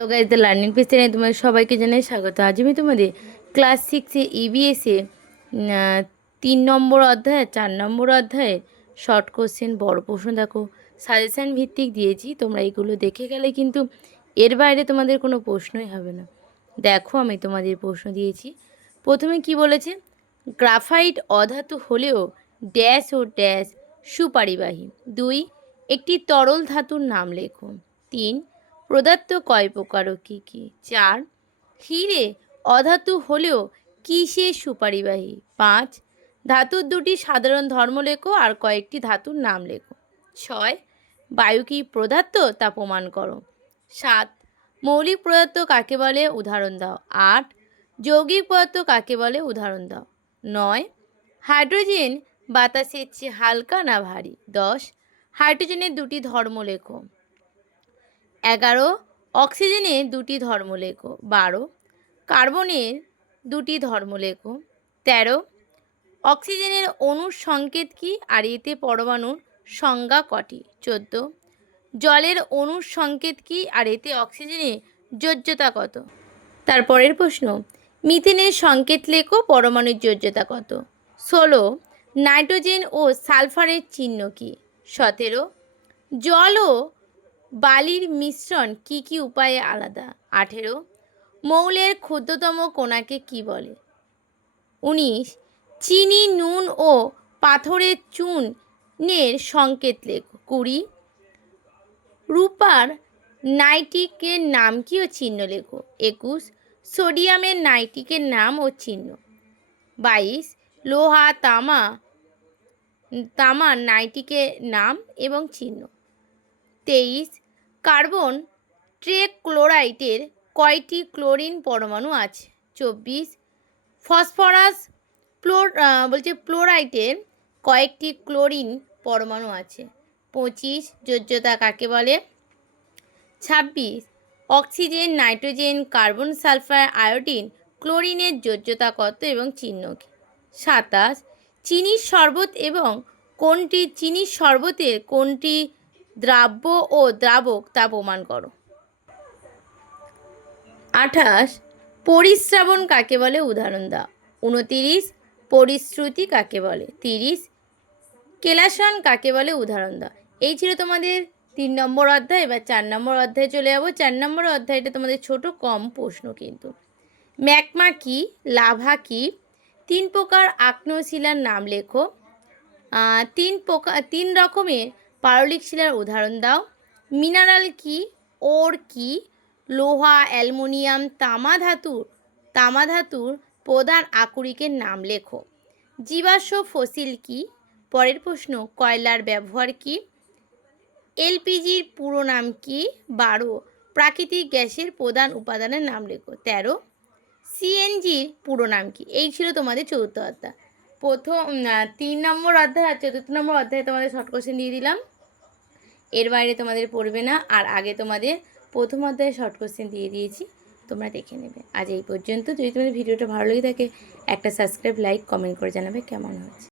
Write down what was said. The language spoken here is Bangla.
তো গাইজ দ্য লার্নিং পেজ চ্যানেলে তোমাদের সবাইকে জানাই স্বাগত। আজ আমি তোমাদের ক্লাস 6-এ ইভিএসে 3 নম্বর অধ্যায় 4 নম্বর অধ্যায়ে শর্ট কোশ্চেন বড় প্রশ্ন দেখো সাজেশান ভিত্তিক দিয়েছি। তোমরা এগুলো দেখে গেলে কিন্তু এর বাইরে তোমাদের কোনো প্রশ্নই হবে না। দেখো আমি তোমাদের প্রশ্ন দিয়েছি। প্রথমে কি বলেছে, গ্রাফাইট অধাতু হলেও ড্যাশ ও ড্যাশ সুপারিবাহী। 2, একটি তরল ধাতুর নাম লেখো। 3, পদার্থ কয় প্রকার ও কী কী? 4, হিরে অধাতু হলেও কিসে সুপারিবাহী? 5, ধাতুর দুটি সাধারণ ধর্ম লেখো আর কয়েকটি ধাতুর নাম লেখো। 6, বায়ু কি পদার্থ তা প্রমাণ করো। 7, মৌলিক পদার্থ কাকে বলে উদাহরণ দাও। 8, যৌগিক পদার্থ কাকে বলে উদাহরণ দাও। 9, হাইড্রোজেন বাতাসের চেয়ে হালকা না ভারী? 10, হাইড্রোজেনের দুটি ধর্ম লেখো। 11, অক্সিজেনের দুটি ধর্ম লেখো। 12, কার্বনের দুটি ধর্ম লেখো। 13, অক্সিজেনের অণুর সংকেত কী আর এতে পরমাণুর সংজ্ঞা কটি? 14, জলের অণুর সংকেত কী আর এতে অক্সিজেনের যোজ্যতা কত? তারপরের প্রশ্ন, মিথেনের সংকেত লেখো, পরমাণুর যোজ্যতা কত? 16, নাইট্রোজেন ও সালফারের চিহ্ন কী? 17, জল ও বালির মিশ্রণ কি কি উপায়ে আলাদা? 18, মৌলের ক্ষুদ্রতম কণাকে কি বলে? 19, চিনি, নুন ও পাথরের চূর্ণের সংকেত লেখো। 20, রূপার নাইট্রিকের নাম কি ও চিহ্ন লেখো। 21, সোডিয়ামের নাইট্রিকের নাম ও চিহ্ন। 22, লোহা তামার নাইট্রিকের নাম এবং চিহ্ন। 23, কার্বন ট্রেক্লোরাইটের কয়টি ক্লোরিন পরমাণু আছে? 24, ফসফরাস ফ্লোরাইটের কয়েকটি ক্লোরিন পরমাণু আছে? 25, যোজ্যতা কাকে বলে? 26, oxygen, nitrogen, carbon, sulphur, iodine, ক্লোরিনের যোজ্যতা কত এবং চিহ্ন কী? 27, চিনির শরবত এবং চিনির শরবতের কোনটি দ্রাব্য ও দ্রাবক তা প্রমাণ করো। 28, পরিস্রাবণ কাকে বলে উদাহরণ দাও। 29, পরিশ্রুতি কাকে বলে? 30, কেলাসন কাকে বলে উদাহরণ দাও। এই ছিল তোমাদের 3 নম্বর অধ্যায়। এবার 4 নম্বর অধ্যায়ে চলে যাবো। 4 নম্বর অধ্যায়টা তোমাদের ছোট কম প্রশ্ন কিন্তু। ম্যাগমা কি, লাভা কি, 3 প্রকার আগ্নেয় শিলার নাম লেখো। 3 রকমের পাললিক শিলার উদাহরণ দাও। মিনারেল কি, ওর কি, লোহা, অ্যালুমিনিয়াম, তামা ধাতুর প্রধান আকরিকের নাম লেখো। জীবাশ্ম ফসিল কি? পরের প্রশ্ন, কয়লার ব্যবহার কি? এলপিজির পুরো নাম কি? 12, প্রাকৃতিক গ্যাসের প্রধান উপাদানের নাম লেখো। 13, সিএনজির পুরো নাম কি? এই ছিল তোমাদের 4র্থ অধ্যায়। 3 নম্বর অধ্যায় আর 4র্থ নম্বর অধ্যায়ে তোমাদের শর্ট কোশ্চেন দিয়ে দিলাম। এর বাইরে তোমাদের পড়বে না। আর আগে তোমাদের প্রথম অধ্যায়ে শর্ট কোশ্চেন দিয়ে দিয়েছি, তোমরা দেখে নেবে। আজ এই পর্যন্ত। যদি তোমাদের ভিডিওটা ভালো লেগে থাকে একটা সাবস্ক্রাইব, লাইক, কমেন্ট করে জানাবে কেমন হয়েছে।